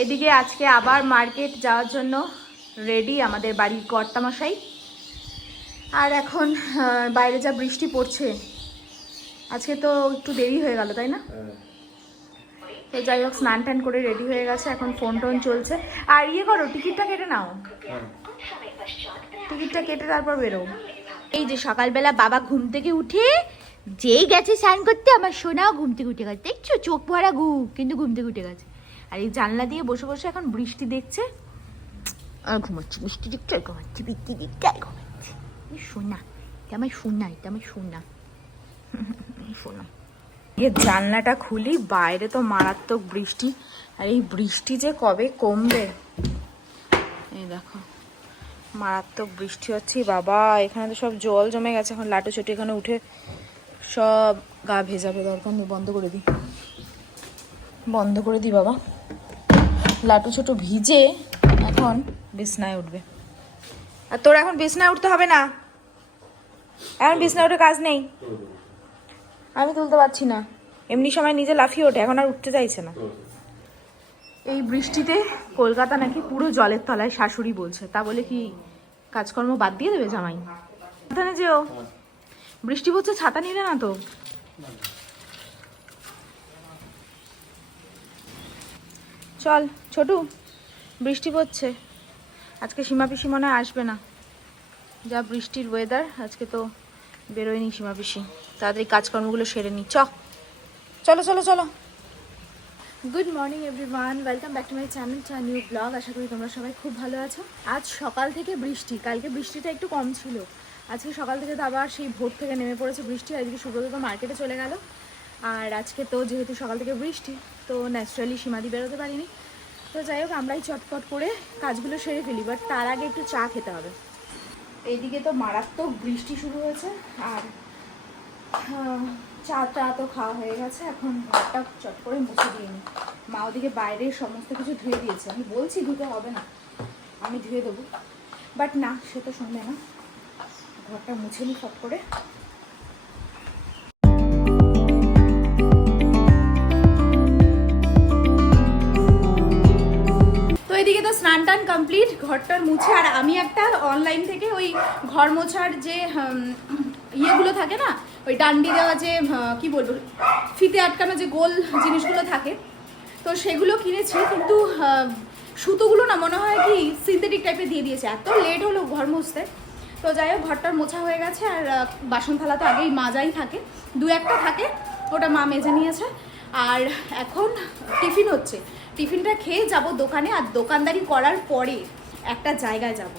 এদিকে আজকে আবার মার্কেট যাওয়ার জন্য রেডি আমাদের বাড়ির কর্তামশাই। আর এখন বাইরে যা বৃষ্টি পড়ছে, আজকে তো একটু দেরি হয়ে গেল, তাই না? তো যাই হোক, স্নান টান করে রেডি হয়ে গেছে, এখন ফোন টোন চলছে। আর ইয়ে করো, টিকিটটা কেটে নাও। টিকিটটা কেটে তারপর বেরো এই যে সকালবেলা বাবা ঘুম থেকে উঠে যেই গেছে স্নান করতে, আমার সোনাও ঘুম থেকে উঠে গেছে। দেখছ? চোখ ভরা ঘুম কিন্তু ঘুম থেকে উঠে গেছে। আর এই জানলা দিয়ে বসে বসে এখন বৃষ্টি দেখছে। আর ঘুমাচ্ছে বৃষ্টি দেখছে আর ঘুমাচ্ছে বৃষ্টি দেখছে আর ঘুমাচ্ছে। সোনা এটা আমার সোনা এটা আমার সোনা। সোনা। জানলাটা খুলি বাইরে তো মারাত্মক বৃষ্টি। আর এই বৃষ্টি যে কবে কমবে? এই দেখো মারাত্মক বৃষ্টি হচ্ছে। বাবা এখানে তো সব জল জমে গেছে এখন লাটু ছুটি এখানে উঠে সব গা ভেজাবে। দরকার নেই বন্ধ করে দিই। বন্ধ করে দিই বাবা। লাটু ছোট ভিজে এখন বিছনায় উঠবে। আর তোর এখন বিছনায় উঠতে হবে না? এখন বিছনায় উঠে কাজ নেই? আমি তুলতে পারছি না। এমনি সময় নিজে লাফিয়ে ওঠে, এখন আর উঠতে চাইছে না। এই বৃষ্টিতে কলকাতা নাকি পুরো জলের তলায় শাশুড়ি বলছে। তা বলে কি কাজকর্ম বাদ দিয়ে দেবে জামাই? যেও। বৃষ্টি পড়ছে, ছাতা নিলে না তো? চল, ছোটু, বৃষ্টি পড়ছে। আজকে সীমা পিসি মনে আসবে না। যা বৃষ্টির ওয়েদার আজকে তো বেরোয়নি সীমা পিসি তাড়াতাড়ি কাজকর্মগুলো সেরে নি। চ। চলো চলো চলো। Good morning everyone welcome back to my channel to new blog আশা করি তোমরা সবাই খুব ভালো আছো। আজ সকাল থেকে বৃষ্টি। কালকে বৃষ্টিটা একটু কম ছিল। আজকে সকাল থেকে তো আবার সেই ভোর থেকে নেমে পড়েছে বৃষ্টি। আজকে সুব্রত তো মার্কেটে চলে গেল। আর আজকে তো যেহেতু সকাল থেকে বৃষ্টি তো ন্যাচারালি সীমাদি বেরোতে পারিনি। তো যাই হোক, আমরাই চটপট করে কাজগুলো সেরে ফেলি বাট তার আগে একটু চা খেতে হবে। এইদিকে তো মারাত্মক বৃষ্টি শুরু হয়েছে, আর চা টা তো খাওয়া হয়ে গেছে, এখন ঘরটা চট করে মুছে নি। মা ওদিকে বাইরে সমস্ত কিছু ধুয়ে দিয়েছে। আমি বলছি ধুতে হবে না, আমি ধুয়ে দেবো। বাট না, সে তো শুনবে না। ঘরটা মুছে নি ফট করে। এদিকে তো স্নান টান কমপ্লিট ঘরটার মুছে, আর আমি একটা অনলাইন থেকে ওই ঘর মোছার যে ইয়েগুলো থাকে না, ওই ডান্ডি দেওয়া যে কি বলব, ফিতে আটকানো যে গোল জিনিসগুলো থাকে, তো সেগুলো কিনেছি, কিন্তু সুতোগুলো না মনে হয় কি সিনথেটিক টাইপের দিয়ে দিয়েছে, এত লেট হলো ঘর মুছতে। তো যাই হোক, ঘরটার মোছা হয়ে গেছে, আর বাসন থালা তো আগেই মাজাই থাকে, দু একটা থাকে, ওটা মা মেজে নিয়েছে, আর এখন টিফিন হচ্ছে। টিফিনটা খেয়ে যাব দোকানে আর দোকানদারি করার পরে একটা জায়গায় যাব।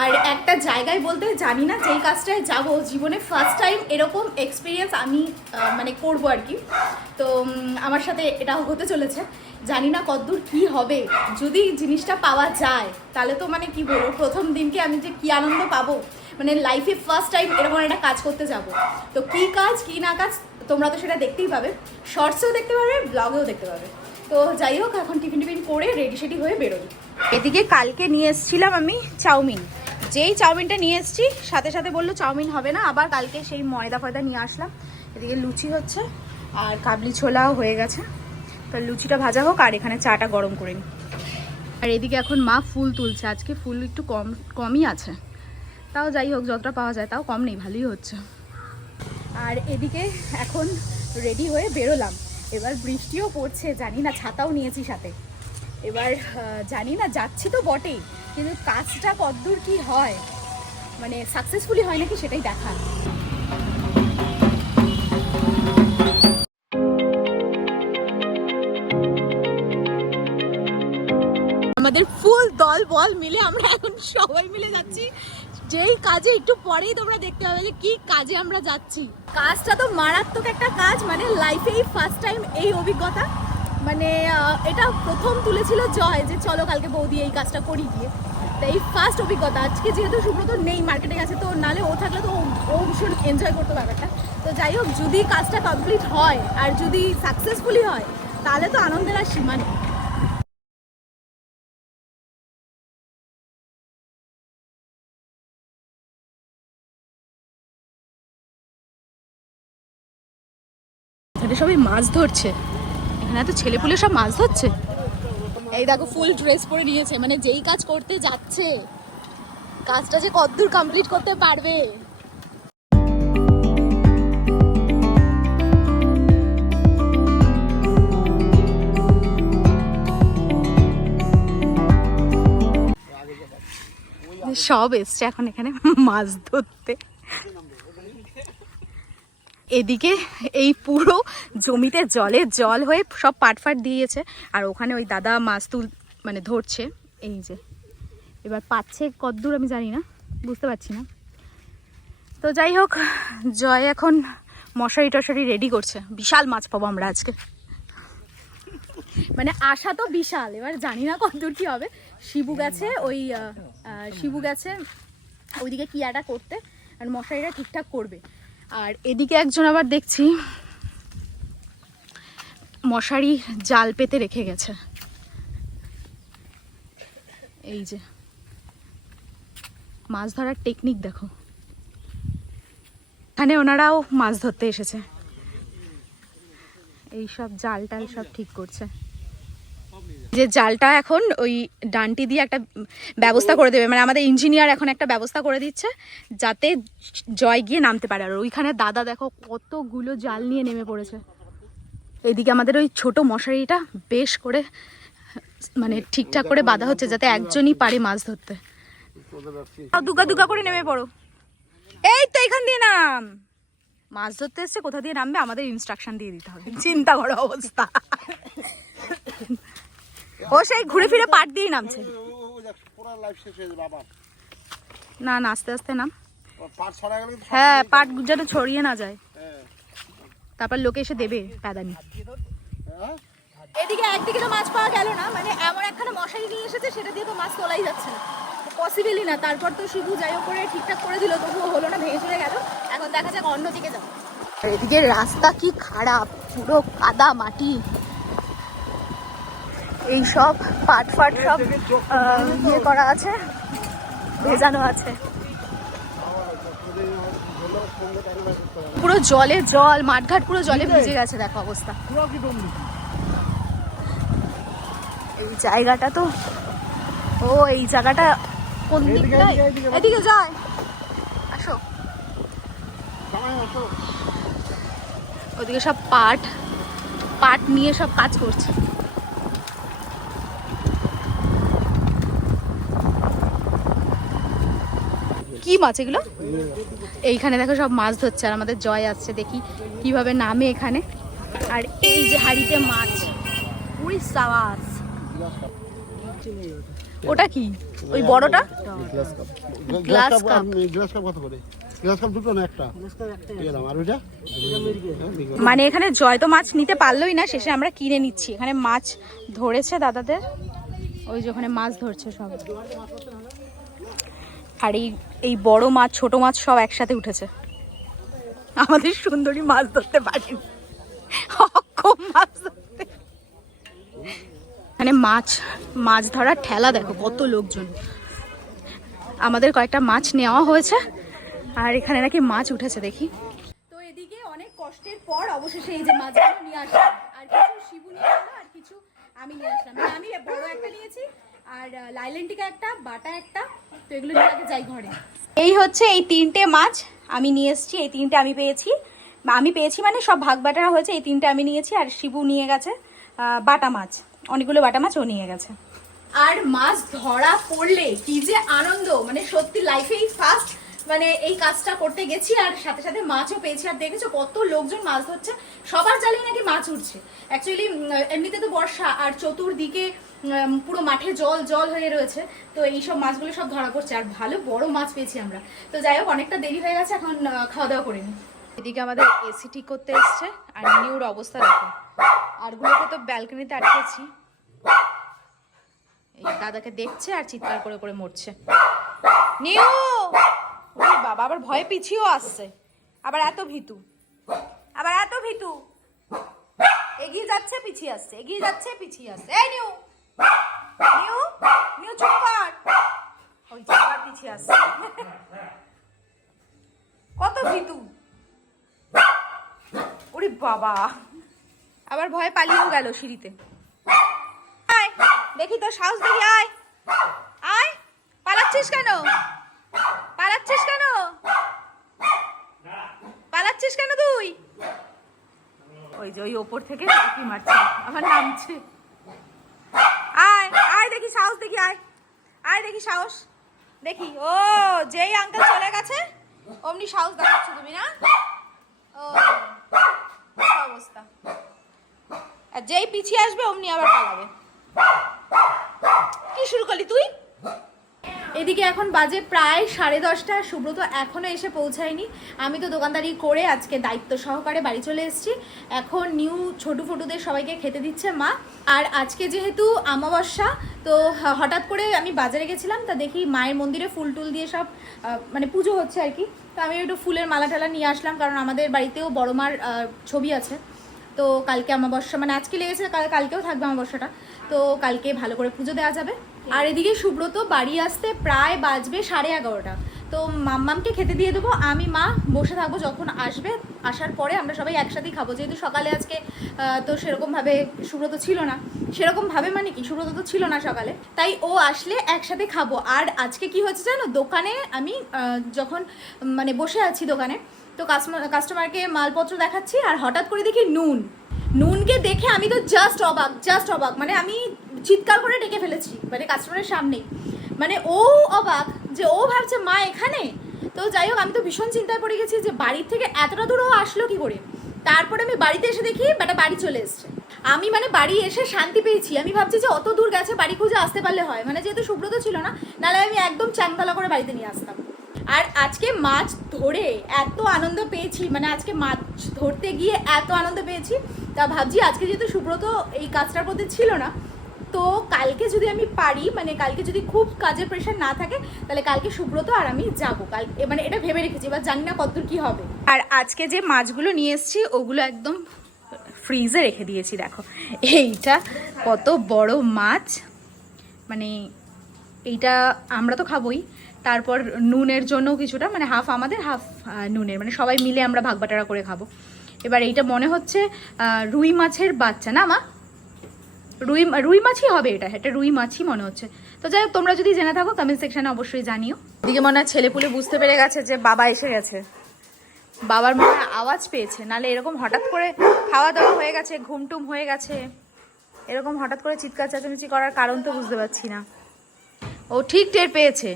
আর একটা জায়গায় বলতে জানি না যেই কাজটায় যাব, জীবনে ফার্স্ট টাইম এরকম এক্সপিরিয়েন্স আমি মানে করব আর কি। তো আমার সাথে এটা হতে চলেছে। জানি না কতদূর কি হবে। যদি জিনিসটা পাওয়া যায়, তাহলে তো মানে কি বলব, প্রথম দিনকে আমি যে কি আনন্দ পাবো মানে লাইফে ফার্স্ট টাইম এরকম একটা কাজ করতে যাব। তো কি কাজ, কি না কাজ, তোমরা তো সেটা দেখতেই পাবে। শর্টসেও দেখতে পাবে ব্লগেও দেখতে পাবে। তো যাই হোক, এখন টিফিন টিফিন করে রেডি সেডি হয়ে বেরোই। এদিকে কালকে নিয়ে এসেছিলাম আমি চাউমিন। যেই চাউমিনটা নিয়ে এসেছি, সাথে সাথে বলল চাউমিন হবে না, আবার কালকে সেই ময়দা ফয়দা নিয়ে আসলাম। এদিকে লুচি হচ্ছে, আর কাবলি ছোলাও হয়ে গেছে। তো লুচিটা ভাজা হোক, আর এখানে চাটা গরম করে নিই আর এদিকে এখন মা ফুল তুলছে, আজকে ফুল একটু কম, কমই আছে। তাও যাই হোক, যতটা পাওয়া যায়, তাও কম নেই, ভালোই হচ্ছে। আর এদিকে এখন রেডি হয়ে বেরোলাম। এবার বৃষ্টিও পড়ছে, জানি না, ছাতাও নিয়েছি সাথে। এবার জানি না, যাচ্ছি তো বটেই, কিন্তু কাজটা কতদূর কি হয়? মানে সাকসেসফুলি হয় নাকি সেটাই দেখা আমাদের ফুল দল বল মিলে আমরা এখন সবাই মিলে যাচ্ছি। যেই কাজে একটু পরেই তোমরা দেখতে পাবে যে কি কাজে আমরা যাচ্ছি। কাজটা তো মারাত্মক একটা কাজ মানে লাইফেই ফার্স্ট টাইম এই অভিজ্ঞতা। মানে এটা প্রথম তুলেছিল জয় যে চলো কালকে বৌদি এই কাজটা করি গিয়ে। তো এই ফার্স্ট অভিজ্ঞতা, আজকে যেহেতু সুব্রত নেই মার্কেটে গেছে, তো নালে ও থাকলে তো ও ভীষণ এনজয় করতো ব্যাপারটা। তো যাই হোক, যদি কাজটা কমপ্লিট হয় আর যদি সাকসেসফুলি হয়, তাহলে তো আনন্দের আর সীমা নেই। এখানে সবাই মাছ ধরছে। এখানে এত ছেলেপুলে সব মাছ ধরছে? এই দেখো ফুল ড্রেস পরে নিয়েছে মানে যেই কাজ করতে যাচ্ছে কাজটা যে কতদূর কমপ্লিট করতে পারবে। সব এসছে এখন এখানে মাছ ধরতে। এদিকে এই পুরো জমিতে জলে জল হয়ে সব পাট ফাট দিয়েছে। আর ওখানে ওই দাদা মাছ তুল মানে ধরছে। এই যে, এবার পাচ্ছে কদ্দূর আমি জানি না, বুঝতে পারছি না। তো যাই হোক, জয় এখন মশারি টশারি রেডি করছে। বিশাল মাছ পাবো আমরা আজকে। মানে আশা তো বিশাল, এবার জানি না কতদূর কি হবে। শিবু গেছে ওই শিবু গেছে ওইদিকে কি একটা করতে, আর মশারিটা ঠিকঠাক করবে। আর এদিকে একজন আবার দেখছি মশারি জাল পেতে রেখে গেছে। এই যে। মাছ ধরার টেকনিক দেখো। এখানে ওনারাও মাছ ধরতে এসেছে। এই সব জাল টাল সব ঠিক করছে। যে জালটা এখন ওই ডান্টি দিয়ে একটা ব্যবস্থা করে দেবে। মানে আমাদের ইঞ্জিনিয়ার এখন একটা ব্যবস্থা করে দিচ্ছে যাতে জয় গিয়ে নামতে পারে। আর ওইখানে দাদা দেখো কতগুলো জাল নিয়ে নেমে পড়েছে। এদিকে আমাদের ওই ছোট মশারিটা বেশ করে মানে ঠিকঠাক করে বাঁধা হচ্ছে যাতে একজনই পারে মাছ ধরতে। দুগা দুগা করে নেমে পড়ো। এই তো এখান দিয়ে নাম। মাছ ধরতে এসছে কোথা দিয়ে নামবে আমাদের ইনস্ট্রাকশন দিয়ে দিতে হবে। চিন্তা করা অবস্থা। ও সেই ঘুরে ফিরে পাট দিয়ে নামছে। না না আস্তে আস্তে নাম। হ্যাঁ পাট যেন ছড়িয়ে না যায়। তারপর লোকে এসে দেবে প্যাদানি। এদিকে একদিকে তো মাছ পাওয়া গেল না মানে এমন একখানা মশারি নিয়ে এসেছে সেটা দিয়ে তো মাছ তোলাই যাচ্ছে না। পসিবলই না তারপর তো শুধু যাই হোক করে ঠিকঠাক করে দিল তবুও হলো না ভেঙে চলে গেল। এখন দেখা যাক অন্যদিকে যাব। এদিকে রাস্তা কি খারাপ পুরো কাদা মাটি। এই সব পাট ফাট সব ইয়ে করা আছে ভেজানো আছে। পুরো জলে জল মাঠঘাট পুরো জলে ভিজে গেছে দেখো অবস্থা। এই জায়গাটা তো ও এই জায়গাটা কোন দিকটায় এদিকে যায়। আসো। ওদিকে সব পাট পাট নিয়ে সব কাজ করছে। কি মাছ এগুলো? এইখানে দেখো সব মাছ ধরছে আর আমাদের জয় আসছে দেখি কীভাবে নামে এখানে। আর এই যে হাড়িতে মাছ উড়ি সাওয়াস ওটা কি? ওই বড়টা? Glass cup. গ্লাস কাপ কত করে? গ্লাস কাপ দুটো না একটা? দিয়ে আর ওইটা? মানে এখানে জয় তো মাছ নিতে পারলোই না শেষে আমরা কিনে নিচ্ছি। এখানে মাছ ধরেছে দাদাদের। ওই যে ওখানে মাছ ধরছে সব। আর এই এই বড় মাছ, ছোট মাছ সব একসাথে উঠেছে। আমাদের সুন্দরী মাছ ধরতে পারেনি। অক্ষম মাছ মানে মাছ মাছ ধরার ঠেলা দেখো, কত লোকজন। আমাদের কয়েকটা মাছ নেওয়া হয়েছে, আর এখানে নাকি মাছ উঠেছে, দেখি। তো এদিকে অনেক কষ্টের পর অবশেষে এই যে মাছগুলো নিয়ে আসলাম। আর কিছু শিবু নিয়ে আর কিছু আমি নিয়ে আসলাম। মানে আমি বড় একটা নিয়েছি আর লাইলেন্টিকা একটা, বাটা একটা, তো এগুলো আগে যাই ঘরে। এই হচ্ছে এই তিনটে মাছ আমি নিয়ে এসেছি, এই তিনটে আমি পেয়েছি। আমি পেয়েছি মানে সব ভাগ বাটারা হয়েছে, এই তিনটে আমি নিয়েছি, আর শিবু নিয়ে গেছে বাটা মাছ। অনেকগুলো বাটা মাছ ও নিয়ে গেছে। আর মাছ ধরা পড়লে কি যে আনন্দ মানে সত্যি লাইফেই ফার্স্ট মানে এই কাজটা করতে গেছি, আর সাথে সাথে মাছও পেয়েছি, আর দেখেছ কত লোকজন মাছ ধরছে, সবার জালেই নাকি মাছ উঠছে। অ্যাকচুয়ালি এমনিতে তো বর্ষা, আর চতুর্দিকে পুরো মাঠে জল জল হয়ে রয়েছে। তো এই সব মাছগুলো সব ধরা পড়ছে। আর ভালো বড় মাছ পেয়েছি আমরা। তো যাই হোক, অনেকটা দেরি হয়ে গেছে, এখন খাওয়া দাওয়া করে নিই এদিকে আমাদের এসি ঠিক করতে এসছে। আর নিউর অবস্থা দেখো। আর গুলোকে তো ব্যালকনিতে আটকেছি। এই দাদাকে দেখছে আর চিৎকার করে করে মরছে। নিউ! বাবা, আবার ভয়ে পিছিয়েও আসছে। আবার এত ভিতু। আবার এত ভিতু। এগিয়ে যাচ্ছে, পিছিয়ে আসছে। এগিয়ে যাচ্ছে, পিছিয়ে আসছে। এই নিউ! কত ভীতু। ওরে বাবা। আবার ভয় পালিয়েও গেল সিঁড়িতে। আয়, দেখি তোর সাহস দেখি, আয়। আয়, পালাচ্ছিস কেন? পালাচ্ছিস কেন? পালাচ্ছিস কেন তুই? ওই যে ওই ওপর থেকে মারছে, আমার নামছে। আয় আয় দেখি, সাহস দেখি, আয়। আয় দেখি সাহস। দেখি, ও, যেই আঙ্কেল চলে গেছে, অমনি সাহস দেখাচ্ছ তুমি, না? ও অবস্থা। আর যেই পিছিয়ে আসবে, অমনি আবার পালাবে। কি শুরু করলি তুই? এদিকে এখন বাজে প্রায় সাড়ে দশটা। সুব্রত এখনও এসে পৌঁছায়নি। আমি তো দোকানদারি করে আজকে দায়িত্ব সহকারে বাড়ি চলে এসেছি। এখন নিউ ছোটু ফটুদের সবাইকে খেতে দিচ্ছে মা। আর আজকে যেহেতু আমাবস্যা তো হঠাৎ করে আমি বাজারে গেছিলাম, তা দেখি মায়ের মন্দিরে ফুল টুল দিয়ে সব মানে পুজো হচ্ছে আর কি। তো আমি একটু ফুলের মালা টালা নিয়ে আসলাম, কারণ আমাদের বাড়িতেও বড় মার ছবি আছে। তো কালকে আমাবস্যা মানে আজকে লেগেছে, কাল- কালকেও থাকবে আমাবস্যাটা তো কালকে ভালো করে পুজো দেওয়া যাবে। আর এদিকে সুব্রত বাড়ি আসতে প্রায় বাজবে সাড়ে এগারোটা। তো মাম্মামকে খেতে দিয়ে দেবো, আমি মা বসে থাকব যখন আসবে। আসার পরে আমরা সবাই একসাথেই খাব। যেহেতু সকালে আজকে তো সেরকমভাবে সুব্রত ছিল না। সেরকমভাবে মানে কি? সুব্রত তো ছিল না সকালে। তাই ও আসলে একসাথে খাব। আর আজকে কি হচ্ছে জানো? দোকানে আমি যখন মানে বসে আছি দোকানে, তো কাস্টমার কাস্টমারকে মালপত্র দেখাচ্ছি আর হঠাৎ করে দেখি নুন। নুনকে দেখে আমি তো জাস্ট অবাক জাস্ট অবাক। মানে আমি চিৎকার করে ডেকে ফেলেছি মানে কাস্টমারের সামনেই। মানে ও অবাক যে ও ভাবছে, মা, এখানে? তো যাই হোক, আমি তো ভীষণ চিন্তায় পড়ে গেছি যে বাড়ির থেকে এতটা দূর ও আসলো কি করে? তারপরে আমি বাড়িতে এসে দেখি বেটা বাড়ি চলে এসছে। আমি মানে বাড়ি এসে শান্তি পেয়েছি। আমি ভাবছি যে অত দূর গেছে, বাড়ি খুঁজে আসতে পারলে হয়। মানে যেহেতু সুব্রত ছিল না, নাহলে আমি একদম চ্যাংতলা করে বাড়িতে নিয়ে আসতাম। আর আজকে মাছ ধরে এত আনন্দ পেয়েছি মানে আজকে মাছ ধরতে গিয়ে এত আনন্দ পেয়েছি। তা ভাবছি আজকে যেহেতু সুব্রত এই কাজটার মধ্যে ছিল না তো কালকে যদি আমি পারি মানে কালকে যদি খুব কাজের প্রেশার না থাকে, তাহলে কালকে সুব্রত আর আমি যাব। কাল মানে এটা ভেবে রেখেছি, এবার জানি না কতদূর কী হবে। আর আজকে যে মাছগুলো নিয়ে এসেছি, ওগুলো একদম ফ্রিজে রেখে দিয়েছি, দেখো। এইটা কত বড় মাছ। মানে এইটা আমরা তো খাবোই। তারপর নুনের জন্য কিছুটা মানে হাফ আমাদের হাফ নুনের। মানে সবাই মিলে আমরা ভাগ বাটারা করে খাব। এবার এইটা মনে হচ্ছে রুই মাছের বাচ্চা না মা? রুই রুই মাছই হবে এটা এটা রুই মাছই মনে হচ্ছে। তো যাই হোক তোমরা যদি জেনে থাকো কমেন্ট সেকশনে অবশ্যই জানিও। এদিকে মনে হয় ছেলেপুলে বুঝতে পেরে গেছে যে বাবা এসে গেছে। বাবার মনে হয় আওয়াজ পেয়েছে নালে এরকম হঠাৎ করে খাওয়া দাওয়া হয়ে গেছে ঘুমটুম হয়ে গেছে এরকম হঠাৎ করে চিৎকার চেঁচামেচি করার কারণ তো বুঝতে পারছি না। ও ঠিক টের পেয়েছে।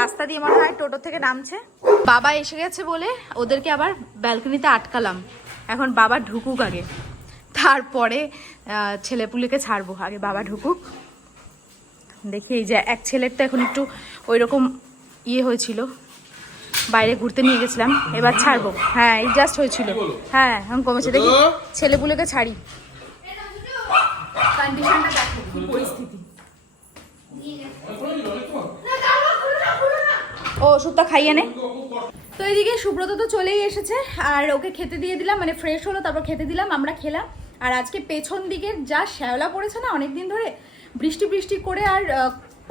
রাস্তা দিয়ে মনে হয় টোটো থেকে নামছে। বাবা এসে গেছে বলে ওদেরকে আবার ব্যালকনিতে আটকালাম। এখন বাবা ঢুকুক আগে। তারপরে ছেলেপুলেকে ছাড়বো আগে বাবা ঢুকুক। দেখি এই যে এক ছেলের তো এখন একটু ওই রকম ইয়ে হয়েছিল। বাইরে ঘুরতে নিয়ে গেছিলাম এবার ছাড়বো। হ্যাঁ এই জাস্ট হয়েছিল। হ্যাঁ এখন কমেছে। দেখি ছেলেপুলেকে ছাড়ি। কন্ডিশনটা দেখো। কি পরিস্থিতি। ও ওষুধটা খাইয়ে নে। তো এদিকে সুব্রত তো চলেই এসেছে আর ওকে খেতে দিয়ে দিলাম মানে ফ্রেশ হলো তারপর খেতে দিলাম আমরা খেলাম। আর আজকে পেছন দিকে যা শ্যাওলা পড়েছে না অনেক দিন ধরে বৃষ্টি বৃষ্টি করে আর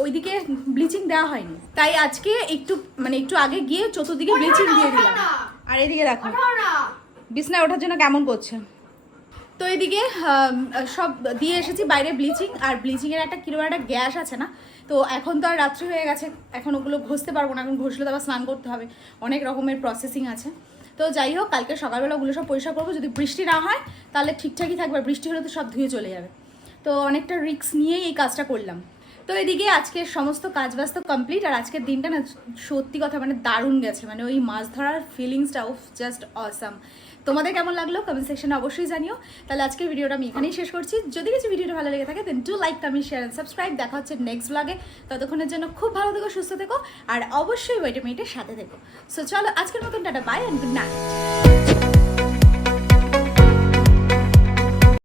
ওইদিকে ব্লিচিং দেওয়া হয়নি। তাই আজকে একটু মানে একটু আগে গিয়ে চতুর্দিকে ব্লিচিং দিয়ে দিলাম। আর এদিকে দেখো বিছনায় ওঠার জন্য কেমন করছে? তো এদিকে সব দিয়ে এসেছি বাইরে ব্লিচিং আর ব্লিচিংয়ের একটা কীরকম একটা গ্যাস আছে না তো এখন তো আর রাত্রি হয়ে গেছে এখন ওগুলো ঘষতে পারব না এখন ঘষলে তো আবার স্নান করতে হবে। অনেক রকমের প্রসেসিং আছে। তো যাই হোক, কালকে সকালবেলা ওগুলো সব পরিষ্কার করব। যদি বৃষ্টি না হয়, তাহলে ঠিকঠাকই থাকবে। বৃষ্টি হলে তো সব ধুয়ে চলে যাবে। তো অনেকটা রিক্স নিয়েই এই কাজটা করলাম। তো এদিকে আজকে সমস্ত কাজ বাজ তো কমপ্লিট, আর আজকের দিনটা না সত্যি কথা মানে দারুণ গেছে। মানে ওই মাছ ধরার ফিলিংসটা অফ জাস্ট অসাম তোমাদের কেমন লাগল? কমেন্ট সেকশনে অবশ্যই জানিও। তাহলে আজকের ভিডিওটা আমি এখানেই শেষ করছি। যদি কিছু ভিডিওটা ভালো লেগে থাকে then to like comment share and subscribe দেখা হচ্ছে নেক্সট ব্লগে ততক্ষণের জন্য খুব ভালো থেকো, সুস্থ থেকো, আর অবশ্যই ওয়েটে মিনিটের সাথে থেকো। সো চলো, আজকের মতন, tata bye and good night